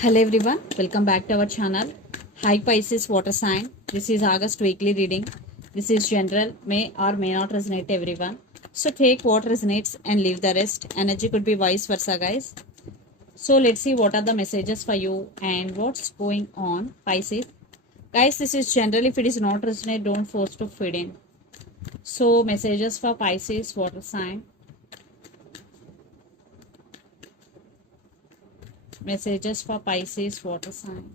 Hello everyone, welcome back to our channel. Hi Pisces water sign. This is August weekly reading. This is general, may or may not resonate to everyone. So take what resonates and leave the rest. Energy could be vice versa, guys. So let's see what are the messages for you and what's going on, Pisces. Guys, this is general. If it is not resonate, don't force to fit in. So messages for Pisces water sign. Messages for Pisces water sign.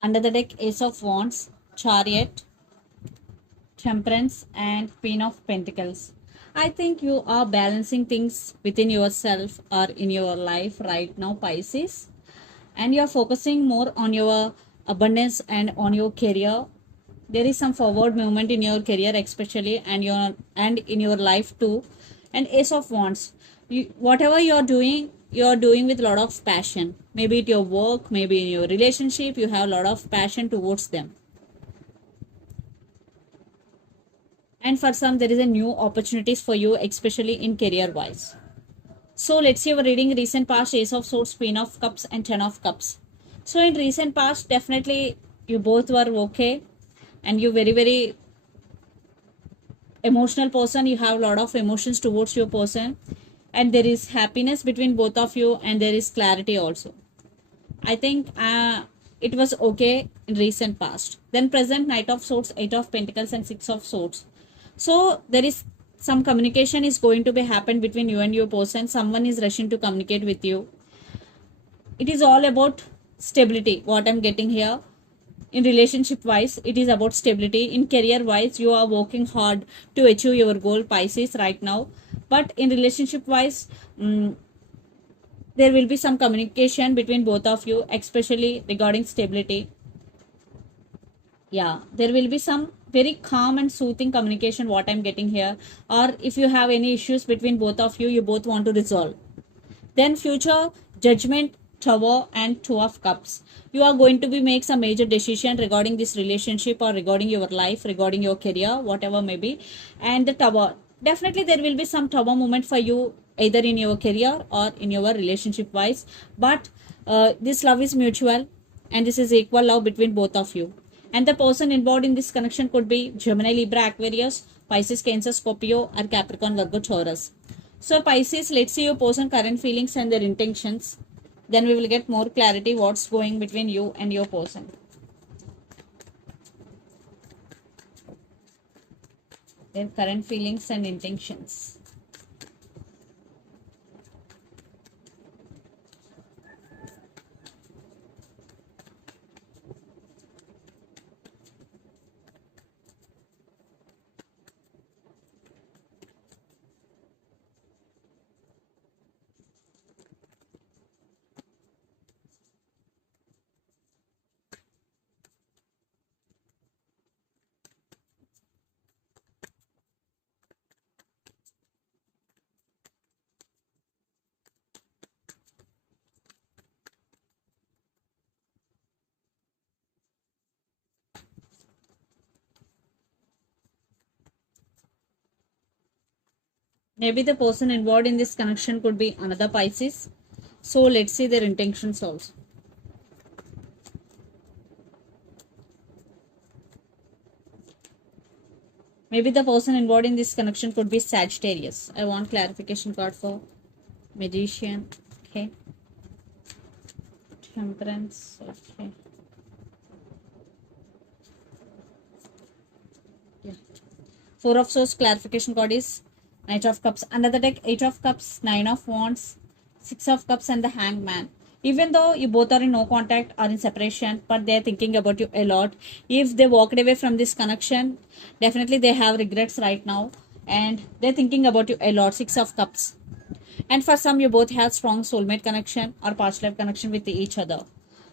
Under the deck, Ace of Wands, Chariot, Temperance, and Queen of Pentacles. I think you are balancing things within yourself or in your life right now, Pisces, and you are focusing more on your abundance and on your career. There is some forward movement in your career, especially, and in your life too. And Ace of Wands, whatever you are doing with a lot of passion. Maybe at your work, maybe in your relationship, you have a lot of passion towards them. And for some there is a new opportunities for you, especially in career wise. So let's see our reading recent past. Ace of Swords, Queen of Cups, and Ten of Cups. So in recent past, definitely you both were okay, and you very emotional person. You have a lot of emotions towards your person, and there is happiness between both of you, and there is clarity also. I think it was okay in recent past. Then present, Knight of Swords, Eight of Pentacles, and Six of Swords. So there is some communication is going to be happen between you and your person. Someone is rushing to communicate with you. It is all about stability. What I'm getting here, in relationship wise, it is about stability. In career wise, you are working hard to achieve your goal, Pisces, right now. But in relationship wise, there will be some communication between both of you, especially regarding stability. Yeah, there will be some very calm and soothing communication, what I'm getting here. Or if you have any issues between both of you, you both want to resolve. Then future, Judgment, Tower, and Two of Cups. You are going to be make some major decision regarding this relationship or regarding your life, regarding your career, whatever may be. And the Tower, definitely there will be some Tower moment for you, either in your career or in your relationship wise. But this love is mutual, and this is equal love between both of you. And the person involved in this connection could be Gemini, Libra, Aquarius, Pisces, Cancer, Scorpio, or Capricorn, Virgo, Taurus. So Pisces, let's see your person current feelings and their intentions. Then we will get more clarity what's going between you and your person. Their current feelings and intentions. Maybe the person involved in this connection could be another Pisces. So let's see their intentions also. Maybe the person involved in this connection could be Sagittarius. I want clarification card for Magician. Okay. Temperance. Okay. Yeah. Four of Swords clarification card is Knight of Cups. Under the deck, Eight of Cups, Nine of Wands, Six of Cups, and the Hangman. Even though you both are in no contact or in separation, but they are thinking about you a lot. If they walked away from this connection, definitely they have regrets right now, and they're thinking about you a lot. Six of Cups. And for some, you both have strong soulmate connection or past life connection with each other.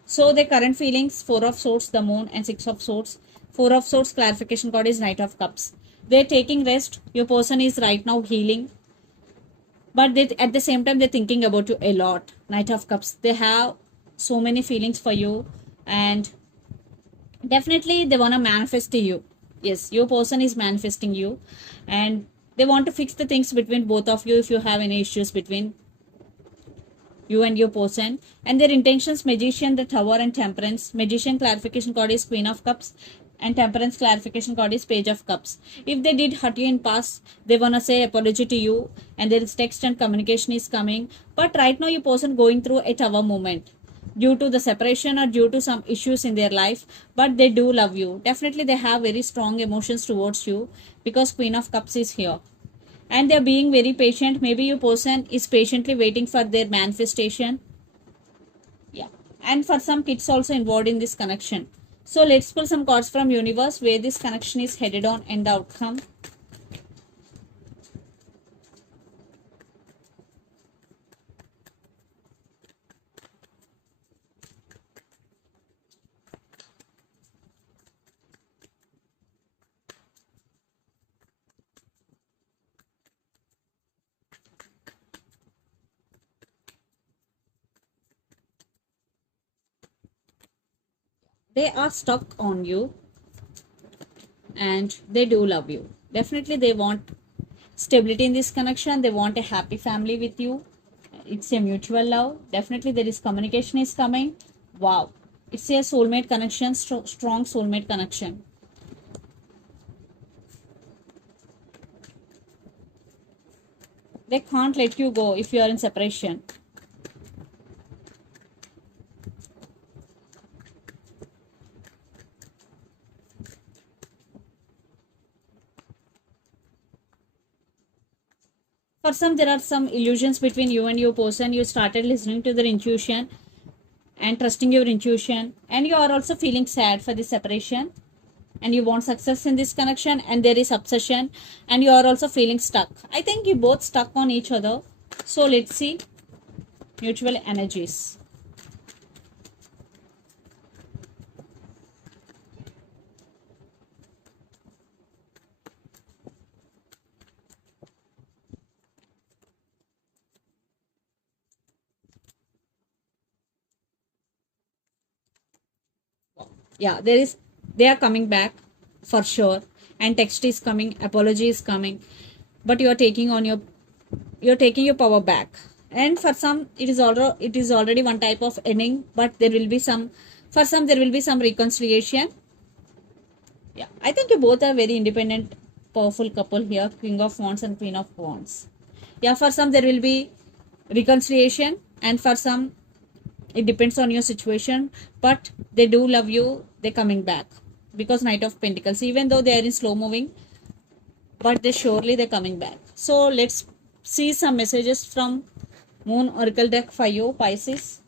So the current feelings, Four of Swords, the Moon, and Six of Swords. Four of Swords clarification card is Knight of Cups. They're taking rest. Your person is right now healing, but they, at the same time, they're thinking about you a lot. Knight of Cups. They have so many feelings for you, and definitely they want to manifest to you. Yes, your person is manifesting you, and they want to fix the things between both of you if you have any issues between you and your person. And their intentions, Magician, the Tower, and Temperance. Magician clarification card is Queen of Cups, and Temperance clarification card is Page of Cups. If they did hurt you in past, they wanna say apology to you, and there is text and communication is coming. But right now your person going through a Tower moment due to the separation or due to some issues in their life, but they do love you. Definitely they have very strong emotions towards you, because Queen of Cups is here, and they're being very patient. Maybe your person is patiently waiting for their manifestation. Yeah, and for some kids also involved in this connection. So let's pull some cards from universe where this connection is headed on and the outcome. They are stuck on you, and they do love you. Definitely they want stability in this connection. They want a happy family with you. It's a mutual love. Definitely there is communication is coming. Wow, it's a soulmate connection, strong soulmate connection. They can't let you go if you are in separation. For some, there are some illusions between you and your person. You started listening to their intuition and trusting your intuition, and you are also feeling sad for this separation, and you want success in this connection, and there is obsession, and you are also feeling stuck. I think you both stuck on each other. So let's see mutual energies. Yeah, there is, they are coming back for sure, and text is coming, apology is coming, but you are taking on your, you're taking your power back. And for some, it is already one type of ending, but there will be some, for some there will be some reconciliation. Yeah, I think you both are very independent, powerful couple here, King of Wands and Queen of Wands. Yeah, for some there will be reconciliation, and for some it depends on your situation, but they do love you. They're coming back, because Knight of Pentacles, even though they are in slow moving, but they surely they're coming back. So let's see some messages from Moon Oracle deck for you, Pisces.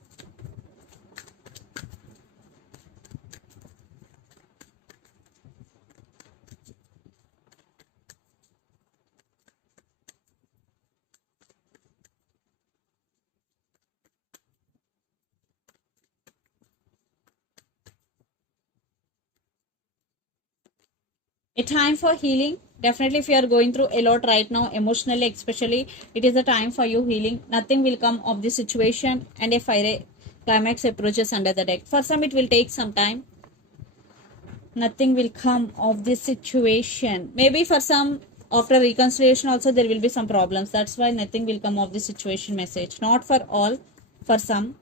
A time for healing. Definitely, if you are going through a lot right now, emotionally especially, it is a time for you healing. Nothing will come of this situation, and a fiery climax approaches under the deck. For some, it will take some time. Nothing will come of this situation. Maybe for some, after reconciliation also there will be some problems. That's why nothing will come of this situation message. Not for all, for some.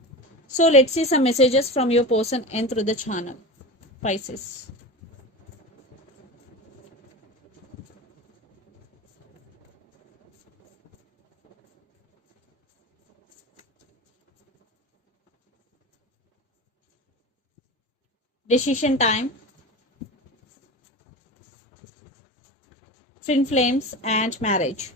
So let's see some messages from your person and through the channel, Pisces. Decision time. twin flames, and marriage.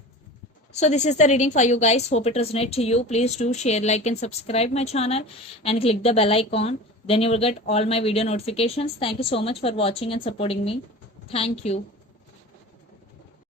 So this is the reading for you guys. Hope it resonates to you. Please do share, like, and subscribe my channel and click the bell icon. Then you will get all my video notifications. Thank you so much for watching and supporting me. Thank you.